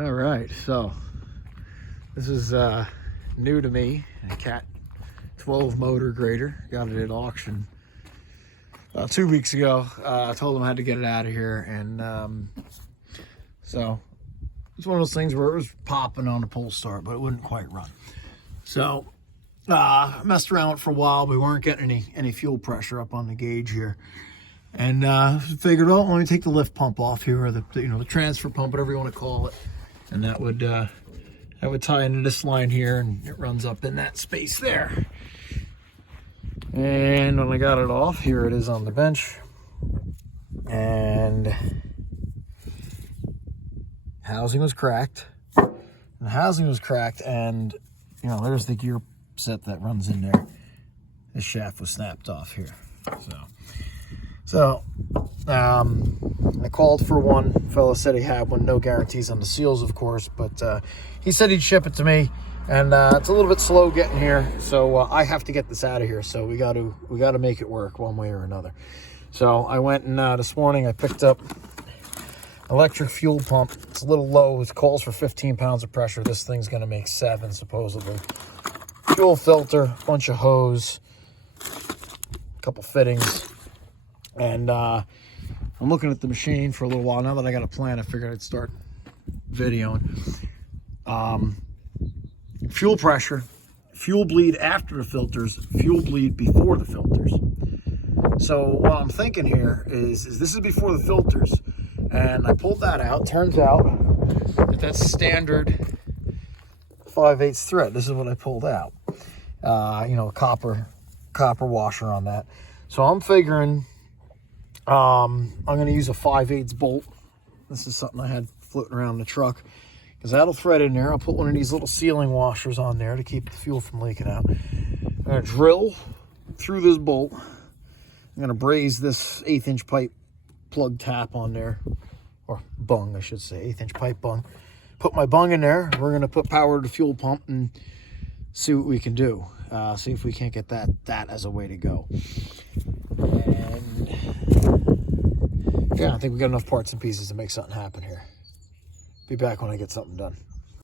All right, so this is new to me, a Cat 12 motor grader. Got it at auction 2 weeks ago. I told them I had to get it out of here, and so it's one of those things where it was popping on a pull start, but it wouldn't quite run. So messed around with it for a while. We weren't getting any fuel pressure up on the gauge here, and figured, oh, let me take the lift pump off here, or the transfer pump, whatever you want to call it, and that would tie into this line here, and it runs up in that space there. And when I got it off, here it is on the bench, and housing was cracked. And the housing was cracked, and there's the gear set that runs in there. This shaft was snapped off here. So I called for one. Fella said he had one. No guarantees on the seals, of course, but he said he'd ship it to me. And it's a little bit slow getting here, so I have to get this out of here. So we got to make it work one way or another. So I went, and this morning I picked up electric fuel pump. It's a little low. It calls for 15 pounds of pressure. This thing's going to make 7 supposedly. Fuel filter, bunch of hose, a couple fittings, and I'm looking at the machine for a little while. Now that I got a plan, I figured I'd start videoing. Fuel pressure, fuel bleed after the filters, fuel bleed before the filters. So what I'm thinking here is this is before the filters, and I pulled that out. Turns out that's standard 5/8 thread. This is what I pulled out. Copper washer on that. So I'm figuring I'm going to use a 5/8 bolt. This is something I had floating around the truck, because that'll thread in there. I'll put one of these little sealing washers on there to keep the fuel from leaking out. I'm going to drill through this bolt. I'm going to braze this 1/8 pipe plug tap on there, or bung, I should say, 1/8 pipe bung. Put my bung in there. We're going to put power to the fuel pump and see what we can do. See if we can't get that as a way to go. And yeah, I think we got enough parts and pieces to make something happen here. Be back when I get something done.